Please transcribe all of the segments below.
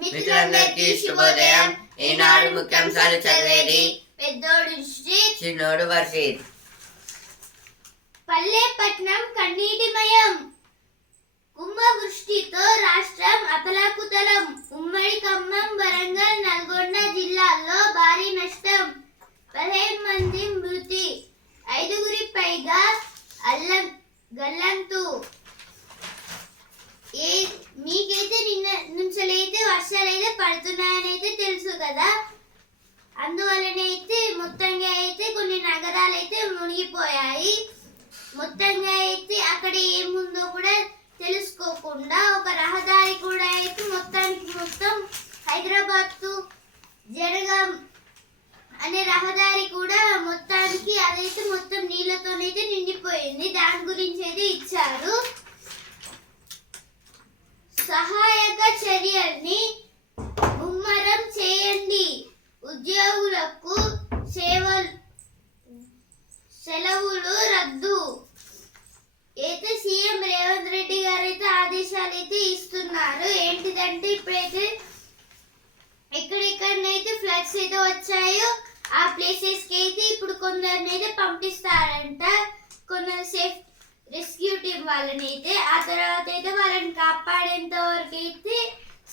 మిత్రులందరికీ శుభోదయం. ఈనాడు ముఖ్యాంశాలు చదివేది పెద్దోడు శ్రీ, చిన్నోడు వర్షిత్. పల్లెపట్నం కన్నీటిమయం. కుంభవృష్టితో రాష్ట్రం అతలాకుతలం. ఉమ్మడి ఖమ్మం, వరంగల్, నల్గొండ జిల్లాల్లో భారీ నష్టం. 15 మంది మృతి, 5గురి పైగా గల్లంతు. మీకైతే నిన్న నుంచలైతే వర్షాలైతే పడుతున్నాయనైతే తెలుసు కదా. అందువలనైతే మొత్తంగా అయితే కొన్ని నగరాలు అయితే మునిగిపోయాయి. మొత్తంగా అయితే అక్కడ ఏముందో కూడా తెలుసుకోకుండా ఒక రహదారి కూడా అయితే మొత్తం హైదరాబాద్ టు జనగాం అనే రహదారి కూడా మొత్తానికి అదైతే మొత్తం నీళ్లతోనైతే నిండిపోయింది. దాని గురించి అయితే ఇచ్చారు. సహాయక చర్యల్ని ముమ్మరం చేయండి. ఉద్యోగులకు సెలవులు రద్దు. అయితే సీఎం రేవంత్ రెడ్డి గారు అయితే ఆదేశాలు అయితే ఇస్తున్నారు. ఏంటిదంటే ఇప్పుడైతే ఎక్కడెక్కడనైతే ఫ్లడ్స్ అయితే వచ్చాయో ఆ ప్లేసెస్ కి అయితే ఇప్పుడు కొందరిని అయితే పంపిస్తారంట. కొందరు సేఫ్ రెస్క్యూ టీం వాళ్ళని అయితే, ఆ తర్వాత అయితే వాళ్ళని కాపాడేంత వరకు అయితే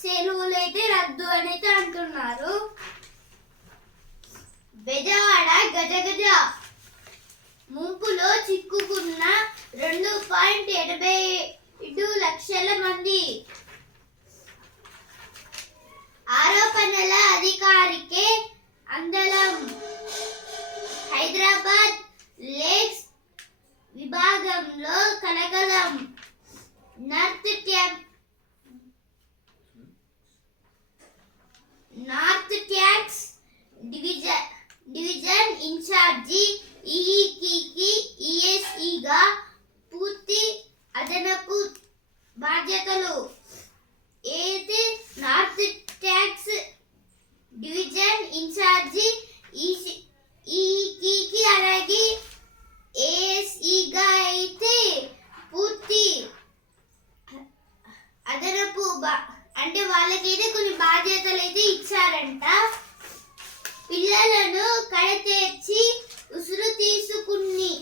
సెలవులు అయితే రద్దు అని అయితే అంటున్నారు. బెజవాడ గజగజ ముంపులో చిక్కుకున్న 2.87 లక్షల మంది. ఆరోపణల అధికారికే అందలం. హైదరాబాద్ లేక్స్ విభాగంలో కలకలం. నార్త్ ట్యాక్స్ డివిజన్ ఇన్ఛార్జి ఈఎస్ఈగా పూర్తి అదనపు బాధ్యతలు. అయితే నార్త్ ట్యాక్స్ డివిజన్ ఇన్ఛార్జి ఈకి అలాగే ఏఎస్ఈగా అయితే పూర్తి అదనపు అంటే వాళ్ళకైతే కొన్ని బాధ్యతలు అయితే ఇచ్చారంట. పిల్లలను కడతేర్చి ఉసురు తీసుకొని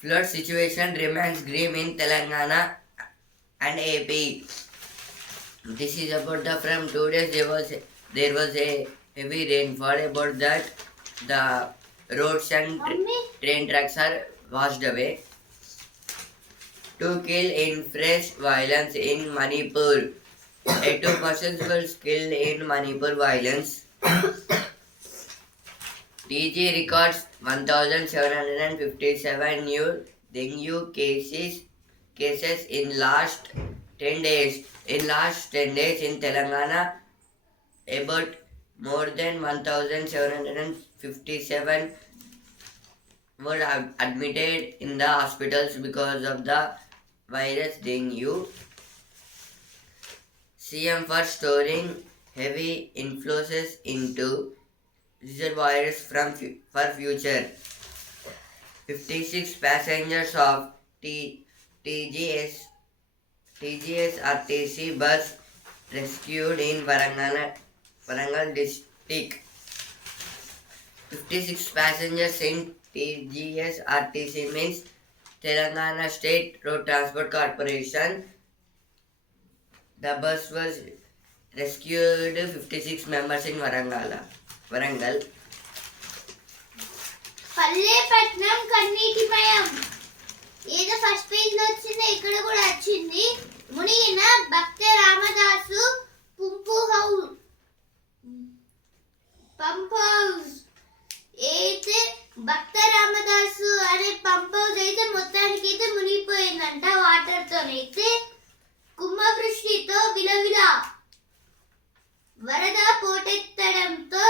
Flood situation remains grim in Telangana and AP. This is about the from 2 days there was a heavy rainfall. About that the roads and train tracks are washed away. 2 killed in fresh violence in Manipur. 2 persons were killed in Manipur violence. TG records 1,757 new dengue cases in last 10 days. In last 10 days in Telangana, about more than 1,757 were admitted in the hospitals because of the virus dengue. CM for storing heavy inflows into reservoirs for future. 56 passengers of TGS RTC bus rescued in Warangal district. 56 passengers in TGS RTC means Telangana State Road Transport Corporation. The bus was rescued 56 members in Warangal. పల్లెపట్నం కన్నీటిమయం. ఏదో first page లో వచ్చింది, ఇక్కడ కూడా వచ్చింది. మునిగిన Bhakta Ramadasu pump house. అయితే భక్త రామదాసు అనే pump house అయితే మొత్తానికి అయితే మునిగిపోయిందంట వాటర్ తోనైతే. కుంభవృష్టితో విలవిల వరద పోటెత్తడంతో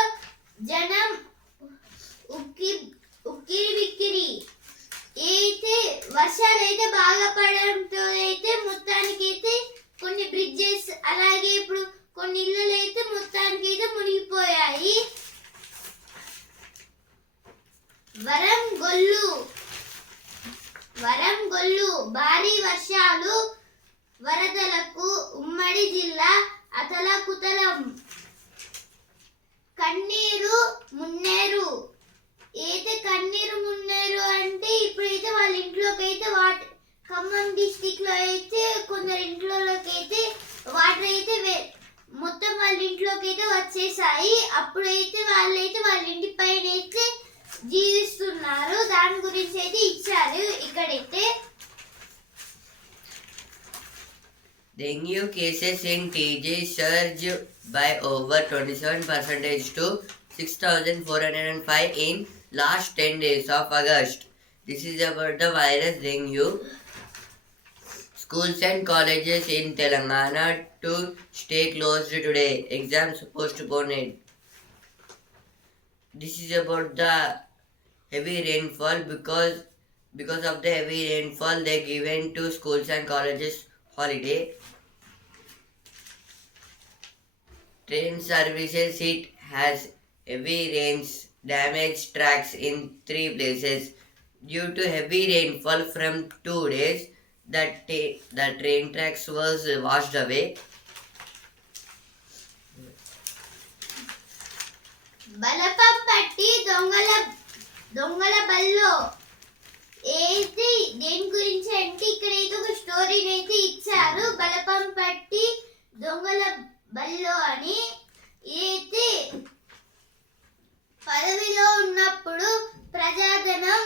జనం ఉక్కిరిబిక్కిరి. అయితే వర్షాలు అయితే బాగా పడడంతో అయితే మొత్తానికి అయితే కొన్ని బ్రిడ్జెస్ అలాగే ఇప్పుడు కొన్ని ఇళ్ళు అయితే మొత్తానికి అయితే మునిగిపోయాయి. వరంగల్లు వరంగల్లు భారీ వర్షాలు వరదలకు ఉమ్మడి జిల్లా అతలాకుతలం. కన్నీరు మున్నేరు. అయితే కన్నీరు మున్నేరు అంటే ఇప్పుడైతే వాళ్ళ ఇంట్లోకి అయితే ఖమ్మం డిస్టిక్ లో అయితే కొందరు ఇంట్లోకి అయితే వాటర్ అయితే మొత్తం వాళ్ళ ఇంట్లోకి అయితే వచ్చేసాయి. అప్పుడైతే వాళ్ళ ఇంటి పైన అయితే జీవిస్తున్నారు. దాని గురించి అయితే ఇచ్చారు ఇక్కడైతే. Dengue cases in TJ surged by over 27% to 6,405 in last 10 days of August. This is about the virus dengue. Schools and colleges in Telangana to stay closed today. Exams postponed. This is about the heavy rainfall. Because of the heavy rainfall, they given to schools and colleges holiday. Train services it has heavy rains damaged tracks in 3 places. Due to heavy rainfall from 2 days, the train tracks was washed away. బలపం పట్టి దొంగల బల్లో. ఏది దేని గురించి అంటే ఇక్కడైతే ఒక స్టోరీని అయితే ఇచ్చారు. బలపం పట్టి దొంగల బల్లో అని. అయితే పదవిలో ఉన్నప్పుడు ప్రజాధనం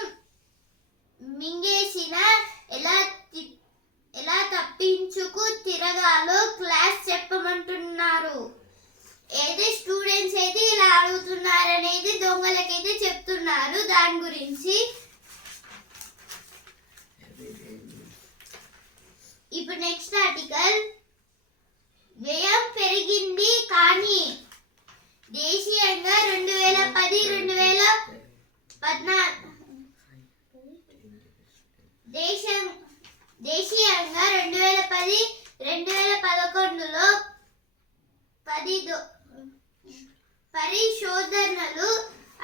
మింగేసిన ఎలా తప్పించుకు తిరగాలో క్లాస్ చెప్పమంటున్నారు. అయితే స్టూడెంట్స్ అయితే ఇలా అడుగుతున్నారు అనేది దొంగలకైతే చెప్తున్నారు దాని గురించి. ఇప్పుడు నెక్స్ట్ ఆర్టికల్. వ్యయం పెరిగింది కానీ దేశీయంగా 2010-2014 దేశీయంగా 2010-2011లో పరిశోధనలు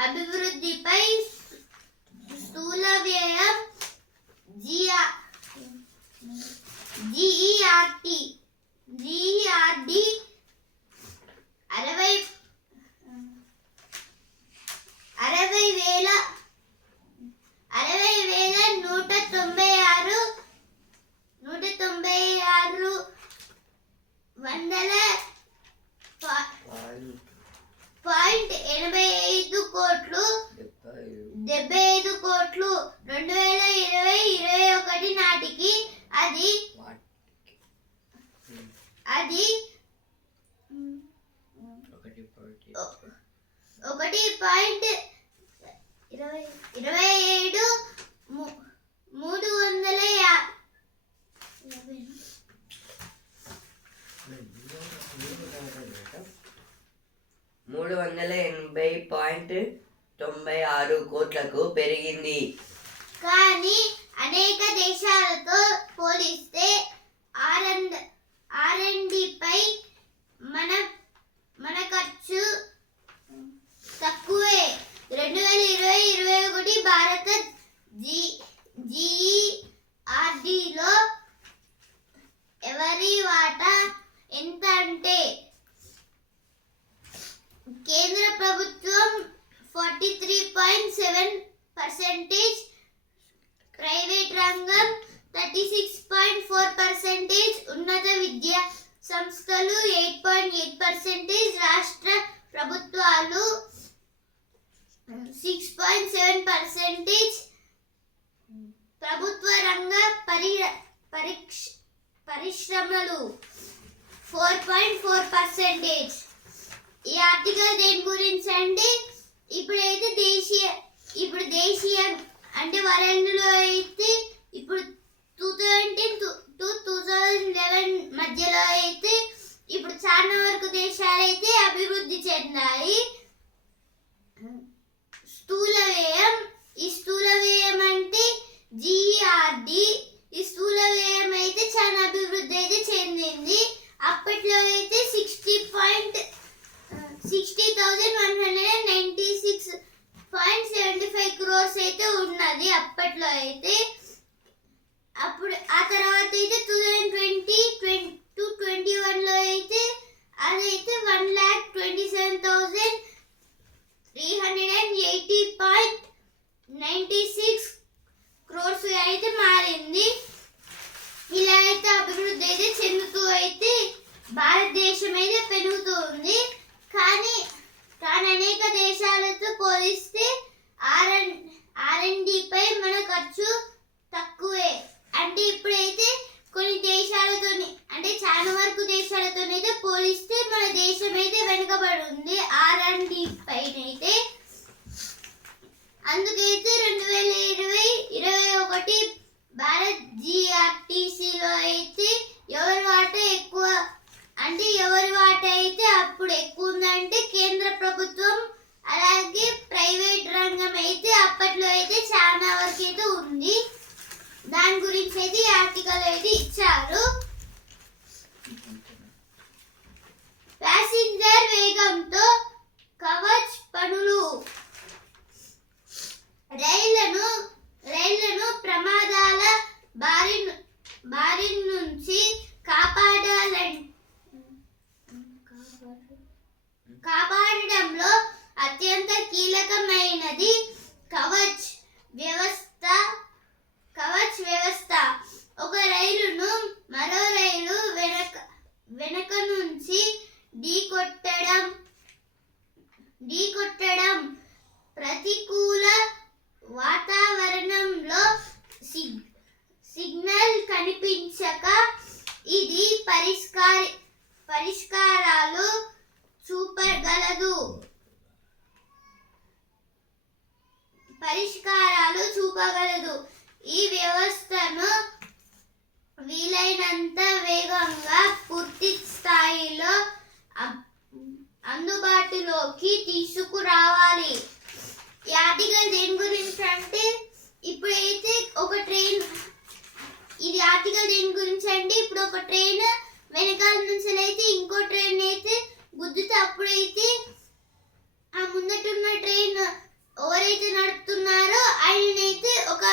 అభివృద్ధిపై స్థూల వ్యయం GERD 60,196.85 కోట్లు 75 కోట్లు 2020-2021 నాటికి అది 1.27 380.96 కోట్లకు పెరిగింది. కానీ అనేక దేశాలతో పోలిస్తే R&D పై మన ఖర్చు తక్కువే. 2020-2021 భారత GERDలో ఎవరి వాటా ఎంత అంటే కేంద్ర ప్రభుత్వం 43.7%, ప్రైవేట్ రంగం 36.4%, ఉన్నత విద్యా సంస్థలు 8.8%, రాష్ట్ర ప్రభుత్వాలు 6.7%, ప్రభుత్వ రంగ పరిశ్రమలు 4.4%. ఈ ఆర్టికల్ దేని గురించి అంటే ఇప్పుడు దేశీయ అంటే వరల్డ్లో అయితే ఇప్పుడు 2010-2011 మధ్యలో అయితే ఇప్పుడు చాలా వరకు దేశాలు అయితే అభివృద్ధి చెందాయి. ఈ స్థూల వ్యయం అంటే GERD. ఈ స్థూల వ్యయం అయితే చాలా అభివృద్ధి అయితే చెందింది. అప్పట్లో అయితే 60,196.75 crores అయితే ఉన్నది అప్పట్లో అయితే. అప్పుడు ఆ తర్వాత అయితే 2020-21లో అయితే అదైతే 1,27,380.96 క్రోర్స్ అయితే మారింది. ఇలా అయితే అభివృద్ధి అయితే చెందుతూ అయితే భారతదేశం అయితే పెరుగుతూ ఉంది. కానీ అనేక దేశాలతో పోలిస్తే R&D పై మన ఖర్చు తక్కువే. అంటే ఇప్పుడైతే కొన్ని దేశాలతోని అంటే చాలా వరకు దేశాలతోనైతే పోలిస్తే మన దేశం అయితే వెనుకబడి ఉంది R&D పైనైతే. అందుకైతే 2020-21 భారత్ GRTCలో అయితే ఎవరి వాటా ఎక్కువ అంటే ఎవరి వాటా అయితే అప్పుడు ఎక్కువ ఉందంటే కేంద్ర ప్రభుత్వం, అలాగే ప్రైవేట్ రంగం అయితే అప్పట్లో అయితే చాలా వరకు అయితే ఉంది. దాని గురించి అయితే ఈ ఆర్టికల్ అయితే ఇచ్చారు. ప్యాసింజర్ వేగంతో కవచ్ పనులు. రైళ్లను ప్రమాదాల బారి నుంచి కాపాడడంలో అత్యంత కీలకమైనది కవచ్ వ్యవస్థ. ఒక రైలును మరో రైలు వెనక నుంచి ఢీకొట్టడం ప్రతికూల వాతావరణంలో సిగ్నల్ కనిపించక ఇది పరిష్కారాలు చూపగలదు. ఈ వ్యవస్థను వీలైనంత వేగంగా పూర్తి స్థాయిలో అందుబాటులోకి తీసుకురావాలి. ఈ ఆర్టికల్ దేని గురించి అంటే ఇప్పుడైతే ఒక ట్రైన్ ఇది ఆర్టికల్ దేని గురించి అంటే ఇప్పుడు ఒక ట్రైన్ వెనకాల నుంచి అయితే ఇంకో ట్రైన్ అయితే గుద్దుతే అప్పుడైతే ఆ ముందటున్న ట్రైన్ ఎవరైతే నడుపుతున్నారో ఆయనైతే ఒక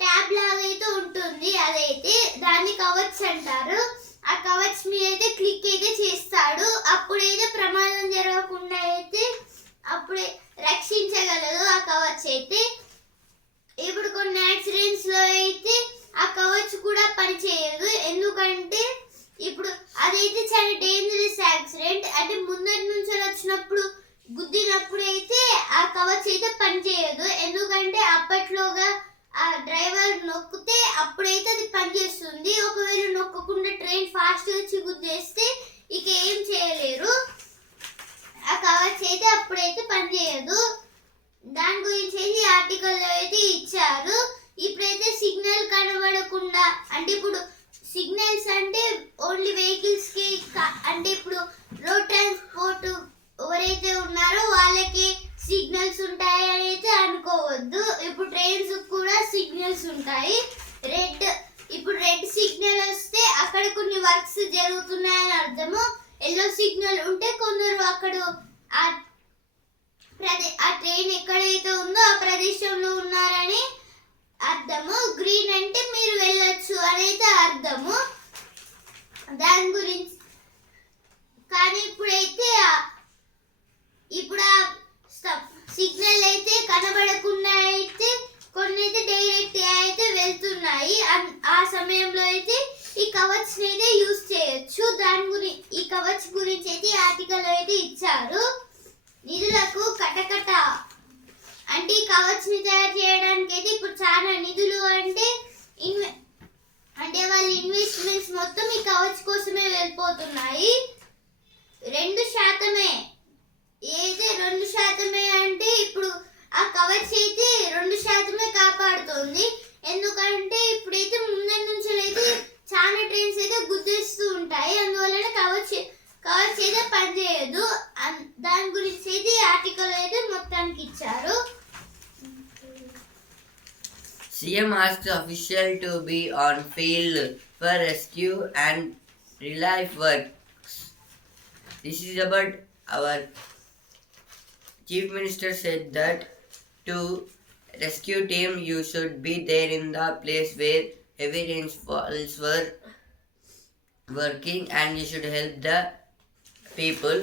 ట్యాబ్ లాగా అయితే ఉంటుంది. అదైతే దాన్ని కవచ్ అంటారు. ఆ కవచ్ మీద అయితే క్లిక్ అయితే చేస్తాడు. అప్పుడైతే ప్రమాదం జరగకుండా అయితే అప్పుడే రక్షించగలదు ఆ కవచ్ అయితే. ఇప్పుడు కొన్ని యాక్సిడెంట్స్ లో అయితే ఆ కవచ్ కూడా పనిచేయదు. ఎందుకంటే ఇప్పుడు అదైతే చాలా డేంజరస్ యాక్సిడెంట్. అంటే ముందటి నుంచి వచ్చినప్పుడు గుద్దినప్పుడు అయితే ఆ కవచ్ అయితే పనిచేయదు. ఎందుకంటే అప్పట్లోగా ఆ డ్రైవర్ నొక్కితే అప్పుడైతే అది పనిచేస్తుంది. ఒకవేళ నొక్కకుండా ట్రైన్ ఫాస్ట్ వచ్చి గుద్దేస్తే ఇక ఏం చేయలేరు. ఆ కవచ్ అయితే అప్పుడైతే పనిచేయదు. దాని గురించి అయితే ఆర్టికల్ అయితే ఇచ్చారు. ఇప్పుడైతే సిగ్నల్ కనబడకుండా అంటే ఇప్పుడు సిగ్నల్స్ అంటే ఓన్లీ వెహికల్స్ కి అంటే ఇప్పుడు రోడ్ ట్రాన్స్పోర్ట్ ఎవరైతే ఉన్నారో వాళ్ళకి సిగ్నల్స్ ఉంటాయి అని అయితే అనుకోవద్దు. ఇప్పుడు ట్రైన్స్ కూడా సిగ్నల్స్ ఉంటాయి. ఇప్పుడు రెడ్ సిగ్నల్ వస్తే అక్కడ కొన్ని వర్క్స్ జరుగుతున్నాయని అర్థము. ఎల్లో సిగ్నల్ ఉంటే కొందరు అక్కడ ఆ ట్రైన్ ఎక్కడైతే ఉందో ఆ ప్రదేశంలో ఉన్నారని అర్థము. గ్రీన్ అంటే మీరు వెళ్ళొచ్చు అనేది అర్థము. దాని గురించి కానీ ఇప్పుడైతే ఇప్పుడు ఆ సిగ్నల్ అయితే కనబడకుండా అయితే కొన్ని అయితే డైరెక్ట్ అయితే వెళ్తున్నాయి. ఆ సమయంలో అయితే ఈ కవచ్ అయితే యూజ్ చేయొచ్చు. ఈ కవచ్ గురించి అయితే ఆర్టికల్ అయితే ఇచ్చారు. నిధులకు కటకట అంటే ఈ కవచ్ ని తయారు చేయడానికి అయితే ఇప్పుడు చాలా నిధులు అంటే వాళ్ళ ఇన్వెస్ట్మెంట్స్ మొత్తం ఈ కవచ్ కోసమే వెళ్ళిపోతున్నాయి. 2% అయితే 2% అంటే ఇప్పుడు ఆ కవచ్ అయితే 2% కాపాడుతుంది. ఎందుకంటే ఇప్పుడైతే ముందు నుంచి అయితే చాలా ట్రైన్స్ అయితే గుద్దేస్తూ ఉంటాయి. అందువలన కవచ్ అయితే పనిచేయదు. దాని గురించి అయితే ఆర్టికల్ అయితే మొత్తానికి ఇచ్చారు. CM asked the official to be on field for rescue and relief works. This is about our Chief Minister said that to rescue team, you should be there in the place where heavy rainfalls were working, and you should help the people.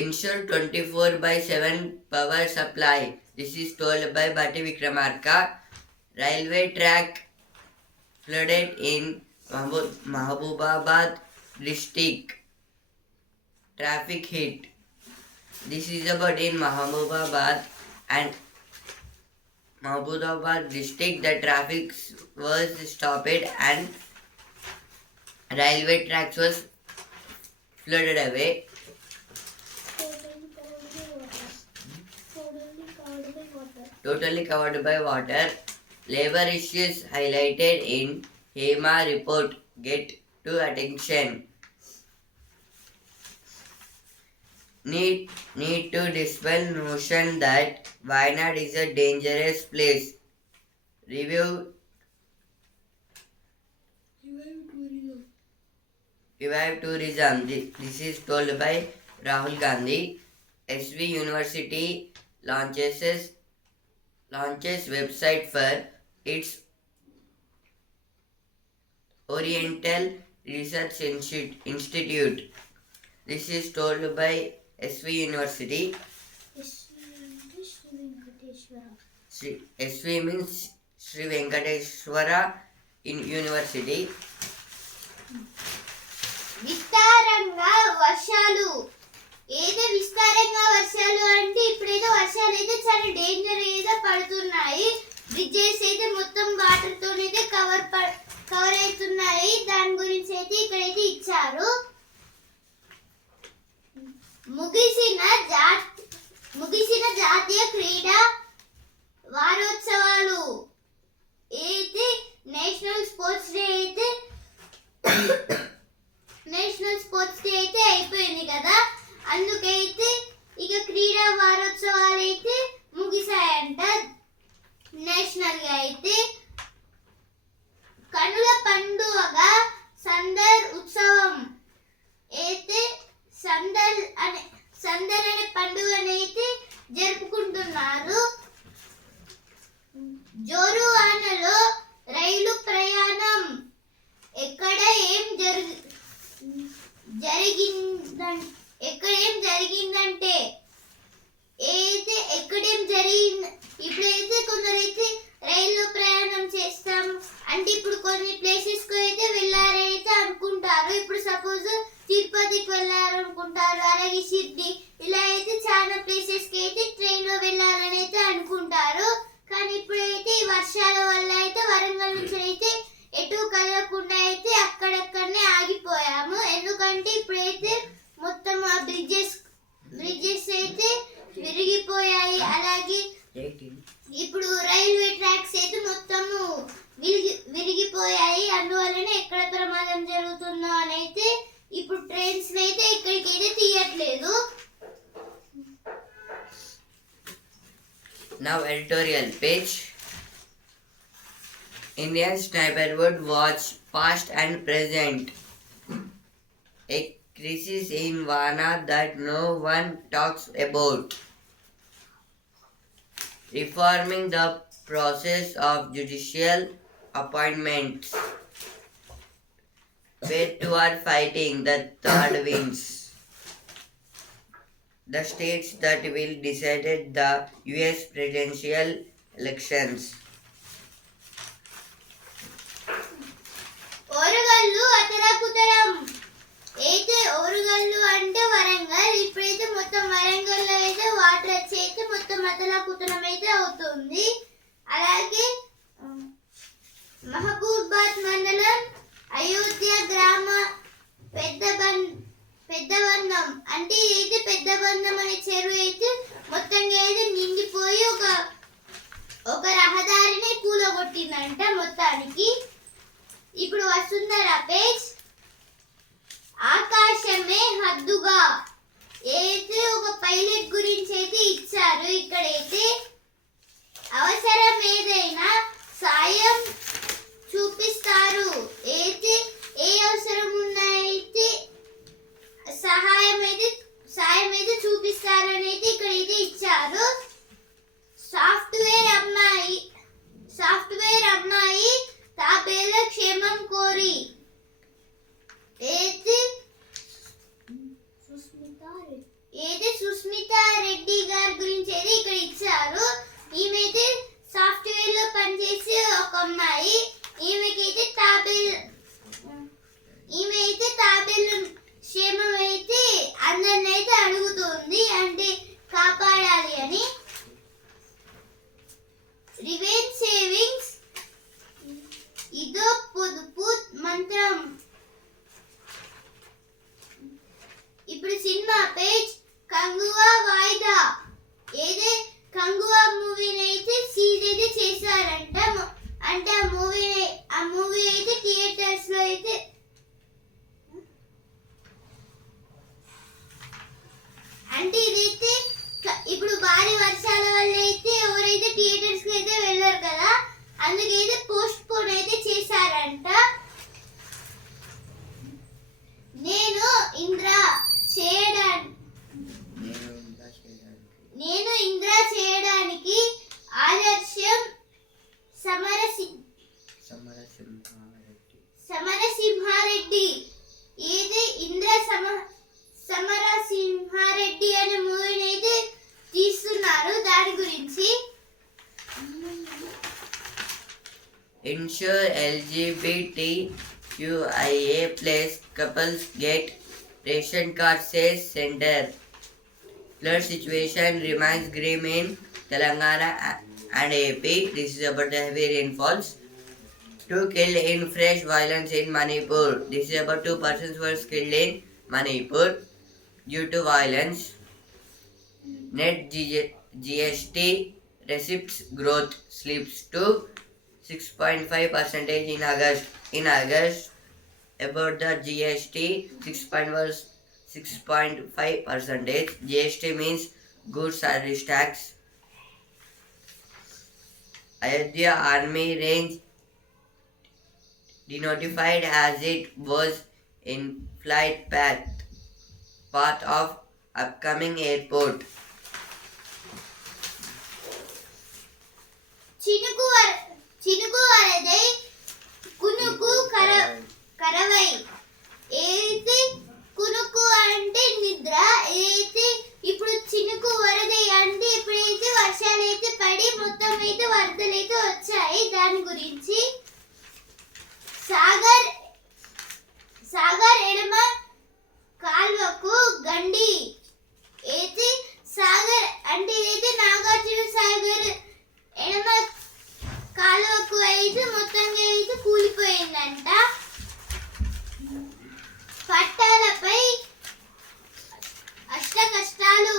Ensure 24/7 power supply. This is told by Bhatti Vikramarka. Railway track flooded in Mahabubabad district. Traffic hit. This is about in Mahabubabad and Mahabubabad district. The traffic was stopped and railway tracks was flooded away. Totally covered by water. Labor issues highlighted in HEMA report get to attention. Need to dispel notion that Wayanad is a dangerous place. Revive tourism. This is told by Rahul Gandhi. SV University launches website for its Oriental Research Institute. This is told by SV University. SV means Sri Venkateshwara in University. విస్తారంగా వర్షాలు. ఏదో విస్తారంగా వర్షాలు అంటే ఇప్పుడైతే వర్షాలు అయితే చాలా డేంజర్ ఏదో పడుతున్నాయి. బ్రిడ్జెస్ అయితే మొత్తం వాటర్ తోనైతే కవర్ అవుతున్నాయి. దాని గురించి అయితే ఇక్కడైతే ఇచ్చారు. ముగిసిన జాతీయ క్రీడా వారోత్సవాలు అయితే నేషనల్ స్పోర్ట్స్ డే అయితే అయిపోయింది కదా. అందుకైతే ఇక క్రీడా వారోత్సవాలు అయితే ముగిసాయంట. నేషనల్ గా అయితే కనుల పండుగగా సందర్ ఉత్సవం అయితే సందర్ అనే పండుగనైతే జరుపుకుంటున్నారు. జోరువానలో రైలు ప్రయాణం ఎక్కడ ఏం జరిగిందంటే ఇప్పుడైతే కొందరైతే రైల్లో ప్రయాణం చేస్తాం అంటే ఇప్పుడు కొన్ని ప్లేసెస్ కు అయితే వెళ్ళారైతే అనుకుంటారు. ఇప్పుడు సపోజ్ తిరుపతికి వెళ్ళారనుకుంటారు, అలాగే షిర్డి, ఇలా అయితే చాలా ప్లేసెస్ కి అయితే ట్రైన్ లో వెళ్ళాలని అయితే అనుకుంటారు. కానీ ఇప్పుడైతే ఈ వర్షాల వల్ల అయితే వరంగల్ నుంచి అయితే ఎటు కదలకుండా అయితే అక్కడక్కడనే ఆగిపోయాము. ఎందుకంటే ఇప్పుడైతే మొత్తం ఆ బ్రిడ్జెస్ అయితే విరిగిపోయాయి. అలాగే ఇప్పుడు రైల్వే ట్రాక్స్ అయితే మొత్తము విరిగిపోయాయి. అందువల్లనే ఎక్కడ ప్రమాదం జరుగుతుందో అని అయితే ఇప్పుడు ట్రైన్స్ అయితే ఇక్కడికి అయితే తీయట్లేదు. Now editorial page. Indians neighborhood watch past and present. A crisis in Wayanad that no one talks about. Reforming the process of judicial appointments. Where two are fighting, the third wins. The states that will decide the US presidential elections. Orugallu అతరకుతరం అయితే ఓరుగల్లు అంటే వరంగల్. ఇప్పుడైతే మొత్తం వరంగల్లో అయితే water వచ్చి అయితే మొత్తం అతలాకుతలం అయితే అవుతుంది. అలాగే మహబూబాద్ మండలం అయోధ్య గ్రామ పెద్దబంధం అంటే అయితే పెద్దబంధం అనే చెరువు అయితే మొత్తంగా అయితే నిండిపోయి ఒక రహదారిని కూలగొట్టిందంట మొత్తానికి. ఇప్పుడు వసుంధర పేజ్. ఆకాశమే హద్దుగా అయితే ఒక పైలట్ గురించి అయితే ఇచ్చారు. ఇక్కడైతే అవసరం ఏదైనా సాయం చూపిస్తారు. అయితే ఏ అవసరం ఉన్నైతే సాయం అయితే చూపిస్తారు అని అయితే ఇక్కడైతే ఇచ్చారు. సాఫ్ట్ అమ్మాయి. ఈమెకైతే తాబేలు క్షేమం అయితే అందరిని అయితే అడుగుతుంది, అంటే కాపాడాలి అని. రివెంజ్ సేవింగ్స్ ఇదో పొదుపు మంత్రం. ఇప్పుడు సినిమా పేజ్ కంగువా వాయిదా. ఏదే కంగువా మూవీని అయితే సీజ్ అయితే చేశారంట. అంటే ఆ మూవీ అయితే థియేటర్స్ లో అయితే అంటే ఇదైతే ఇప్పుడు భారీ వర్షాల వల్ల అయితే ఎవరైతే థియేటర్స్ కి అయితే వెళ్ళారు కదా, అందుకైతే పోస్ట్ పోన్ అయితే చేశారంట. నేను ఇంద్ర చేయడానికి ఆదర్శం సమరసింహారెడ్డి. ఏది సమరసింహారెడ్డి అనే మూవీని అయితే తీస్తున్నారు. దాని గురించి Ensure LGBTQIA+ couples get ration card, says center. Flood situation remains grim in Telangana and AP. This is about the heavy rainfalls. 2 killed in fresh violence in Manipur. This is about 2 persons were killed in Manipur due to violence. Net GST receipts growth slips to 6.5% in August. About the GST, 6.5%. GST means goods service tax. Ayodhya Army Range denotified as it was in flight path of upcoming airport. చినుకు వరదై కునుకు కరవై. ఏదైతే కునుకు అంటే నిద్ర, ఏదైతే ఇప్పుడు చినుకు వరదై అంటే ఇప్పుడైతే వర్షాలు అయితే పడి మొత్తం అయితే వరదలు అయితే వచ్చాయి. దాని గురించి సాగర్ ఎడమ కాల్వకు గండి. అయితే సాగర్ అంటే ఇదైతే నాగార్జున సాగర్ ఎడమ కాలువకు అయితే మొత్తంగా అయితే కూలిపోయిందంట. పట్టాలపై అష్ట కష్టాలు.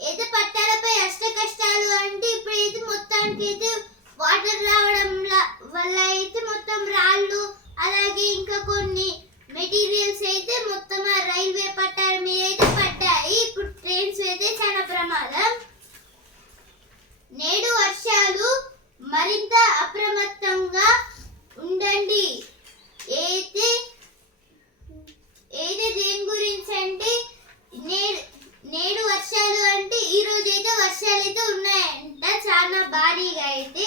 అయితే పట్టాలపై అష్ట కష్టాలు అంటే ఇప్పుడైతే మొత్తానికి అయితే వాటర్ రావడం వల్ల అయితే మొత్తం రాళ్ళు అలాగే ఇంకా కొన్ని మెటీరియల్స్ అయితే మొత్తం ఆ రైల్వే పట్టాల మీద అయితే పడ్డాయి. ఇప్పుడు ట్రైన్స్ అయితే చాలా ప్రమాదం. నేడు వర్షాలు మరింత అప్రమత్తంగా ఉండండి. అయితే దేని గురించి అంటే నేడు వర్షాలు అంటే ఈ రోజు అయితే వర్షాలు అయితే ఉన్నాయంట చాలా భారీగా. అయితే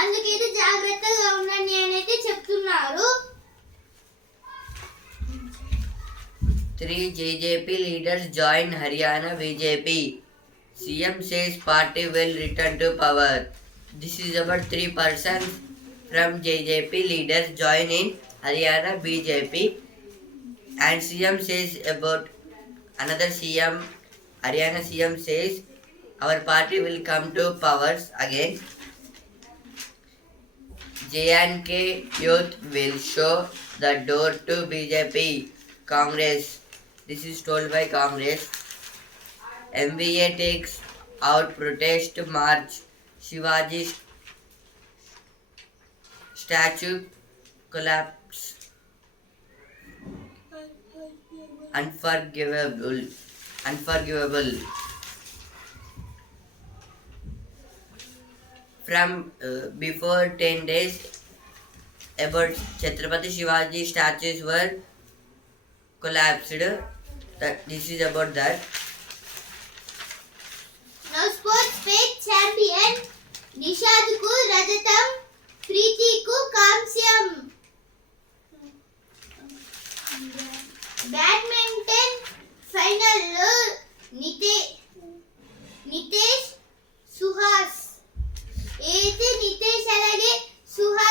అందుకైతే జాగ్రత్తగా ఉండండి అని అయితే చెప్తున్నారు. 3 JJP leaders join Haryana BJP. CM says party will return to power. This is about 3 persons from JJP leaders join in Haryana BJP, and CM says about another CM. Haryana CM says our party will come to powers again. J&K youth will show the door to BJP. Congress. This is told by Congress. MVA takes out protest march. Shivaji statue collapse. Unforgivable. From before 10 days, about Chhatrapati Shivaji statues were collapsed. This is about that. Now sports page champion నిషాద్కు రజతం, ప్రీతికు కాంస్యం. Badminton ఫైనల్లో నితేష్ సుహాస్. అయితే నితేష్ అలాగే సుహాస్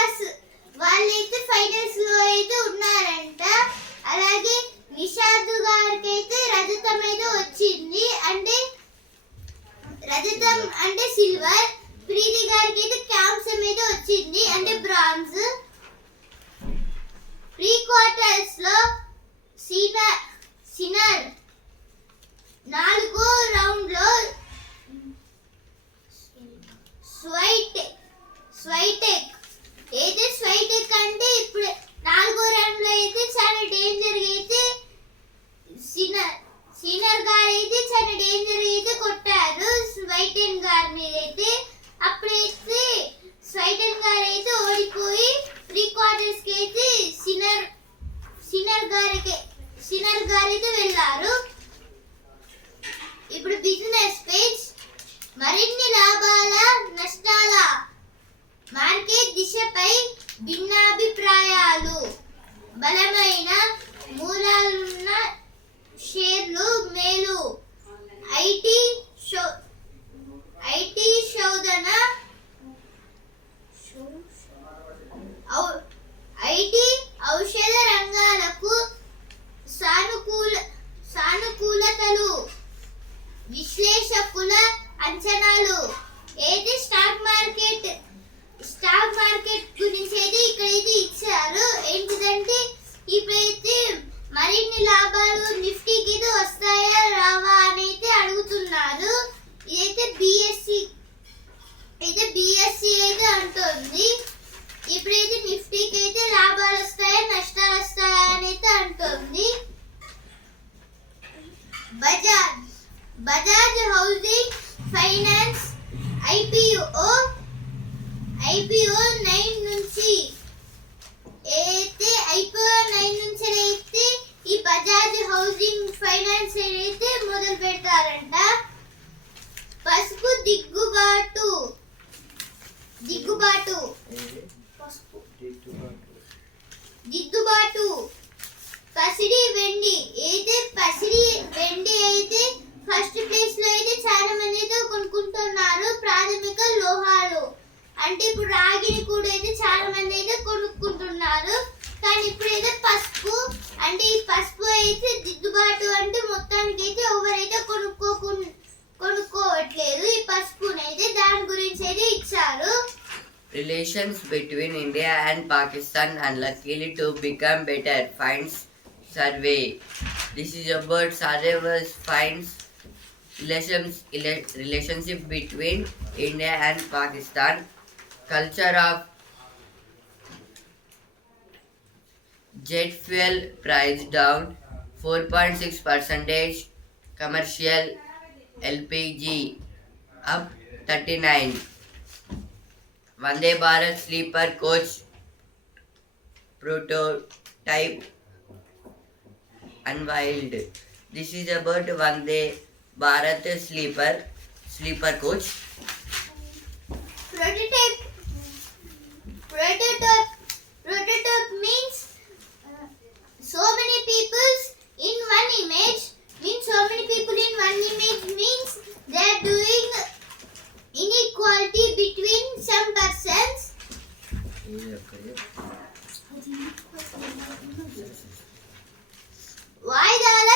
వచ్చింది అంటే bronze. Pre quarters లో సిన్నర్ 4వ రౌండ్ లో స్వైటెక్ అయితే స్వైటెక్ అంటే ఇప్పుడు 4వ రౌండ్ లో అయితే చాలా డేంజర్ అయితే సీనర్ గారు అయితే చాలా డేంజర్ అయితే కొట్టారు స్వైటెన్ గారి మీద అయితే. అప్పుడైతే స్వైటెన్ గారు అయితే ఓడిపోయి ప్రీ క్వార్టర్స్ కి అయితే సిన్నర్ గారు అయితే వెళ్ళారు. ఇప్పుడు బిజినెస్ పేజ్. మరిన్ని లాభాల నష్టాల మార్కెట్ దిశపై భిన్నాభిప్రాయాలు. బలమైన మూలాలున్న షేర్లు మేలు. ఐటీ ఔషధ రంగాలకు సానుకూలతలు. విశ్లేషకుల అంచనాలు. అయితే స్టాక్ మార్కెట్ గురించి అయితే ఇక్కడైతే ఇచ్చారు. ఏంటిదంటే ఇప్పుడైతే మరిన్ని లాభాలు నిఫ్టీకి అయితే వస్తాయా రావా అని అయితే అడుగుతున్నారు. ఇదైతే బిఎస్సి అయితే అంటుంది. ఇప్పుడైతే నిఫ్టీకి అయితే లాభాలు వస్తాయా నష్టాలు వస్తాయా అని అయితే అంటుంది. బజాజ్ హౌసింగ్ ఫైనాన్స్ ఐపీఓ 9 నుంచి అయితే ఈ బజాజ్ హౌసింగ్ ఫైనాన్స్ అయితే మొదలు పెడతారంట. పసుపు దిద్దుబాటు. పసిడి వెండి అయితే ఫస్ట్ ప్లేస్ లో అయితే చాలా మంది అయితే కొనుక్కుంటున్నారు. ప్రాథమిక లోహాలు అంటే ఇప్పుడు రాగిని కూడా అయితే చాలా మంది అయితే కొనుక్కుంటున్నారు. కానీ ఇప్పుడైతే పసుపు అంటే ఈ పసుపు అయితే దిద్దుబాటు అంటే మొత్తానికి అయితే ఎవరైతే కొనుక్కోవట్లేదు ఈ పసుపునైతే. దాని గురించి అయితే ఇచ్చారు. Relations between India and Pakistan unlikely to become better, finds survey. This is about survey's finds relationship between India and Pakistan. Culture of jet fuel price down 4.6%. Commercial LPG up 39. Vande Bharat sleeper coach prototype unveiled. This is about Vande Bharat sleeper coach. Prototype means so many people in one image. Means they are doing inequality between some persons. వాయిదాల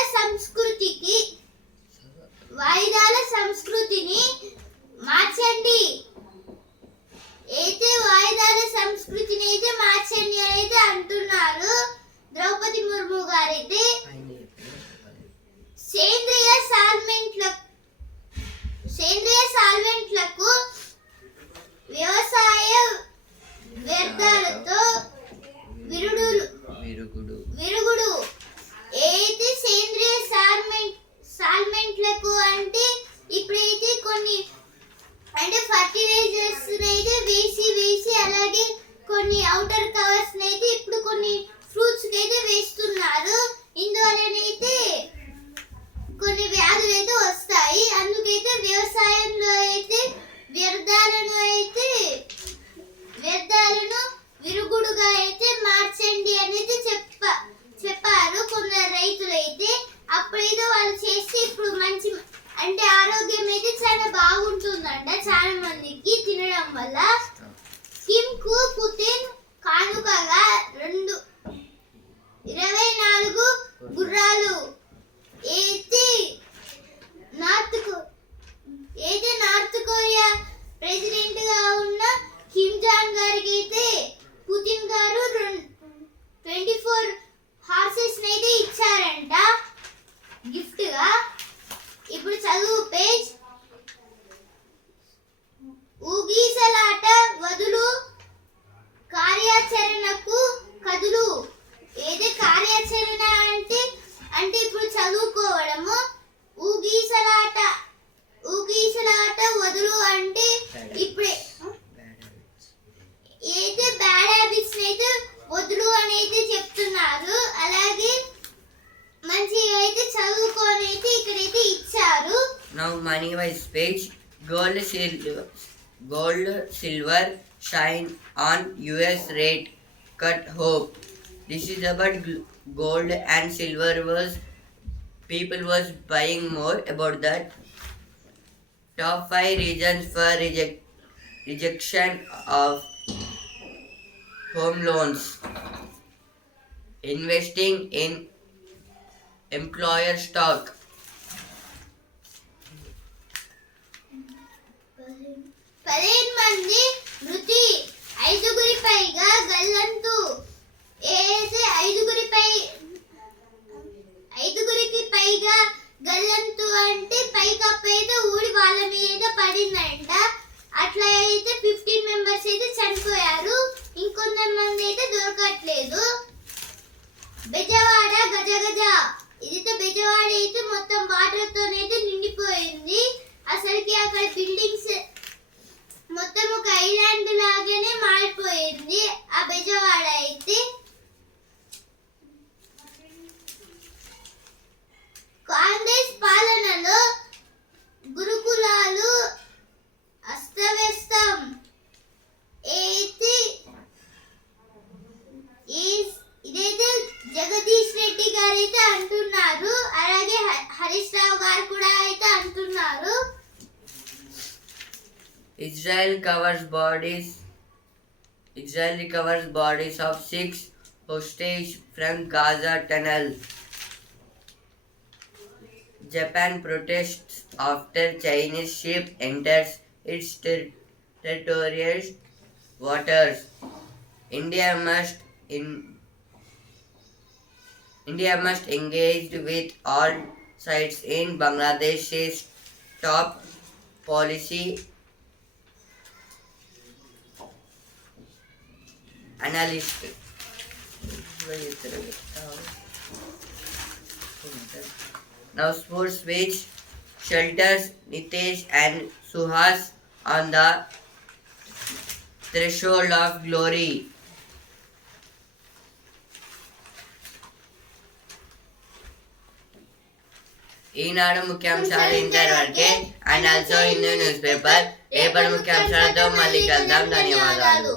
సంస్కృతిని మార్చండి. అయితే వాయిదాల సంస్కృతిని అయితే మార్చండి అని అయితే అంటున్నారు ద్రౌపది ముర్ము గారైతే. సేంద్రియ సాల్వెంట్లకు వ్యవసాయ వ్యర్థాలతో విరుగుడు. అయితే సేంద్రియ సాల్వెంట్లకు అంటే ఇప్పుడైతే కొన్ని అంటే ఫర్టిలైజర్స్ అయితే వేసి అలాగే కొన్ని అవుటర్ కవర్స్ అయితే ఇప్పుడు కొన్ని ఫ్రూట్స్ అయితే వేస్తున్నారు. ఇందువలనైతే కొన్ని వ్యాధులు అయితే వస్తాయి. అందుకైతే వ్యవసాయంలో అయితే వ్యర్థాలను విరుగుడుగా అయితే మార్చండి అనేది చెప్పారు కొందరు రైతులైతే. అప్పుడైతే వాళ్ళు చేస్తే ఇప్పుడు మంచి అంటే ఆరోగ్యం అయితే చాలా బాగుంటుందంట చాలా మందికి తినడం వల్ల. కిమ్ కు పుతిన్ కానుకగా 2 speech, gold, silver shine on US rate cut hope. This is about gold and silver was people was buying more about that. Top 5 reasons for rejection of home loans. Investing in employer stock. 15 మంది మృతి, 5గురి పైగా గల్లంతు. ఏదైతే ఐదుగురికి పైగా గల్లంతు అంటే పైకప్పు అయితే ఊడి వాళ్ళ మీద పడిందంట. అట్లా అయితే 15 మెంబర్స్ అయితే చనిపోయారు, ఇంకొంతమంది అయితే దొరకట్లేదు. బెజవాడ గజగజ, ఇదైతే బెజవాడ అయితే మొత్తం వాటర్ తోనైతే నిండిపోయింది. అసలుకి అక్కడ బిల్డింగ్స్ మొత్తం ఒక ఐలాండ్ లాగానే మారిపోయింది ఆ బెజవాడ అయితే. కాంగ్రెస్ పాలనలో గురుకులాలు అస్తవ్యస్తం. ఇదైతే జగదీష్ రెడ్డి గారు అయితే అంటున్నారు, అలాగే హరీష్ రావు గారు కూడా అయితే అంటున్నారు. Israel recovers bodies of 6 hostages from Gaza tunnel. Japan protests after Chinese ship enters its territorial waters. India must engage with all sides in Bangladesh's top policy analyst. Now sports which shelters Nitesh and Suhas on the threshold of glory. ఈనాడు ముఖ్యాంశాలు ఇంతవరకే and also Hindu news paper. రేపటి ముఖ్యాంశాలతో మళ్ళీ కలుద్దాం. ధన్యవాదాలు.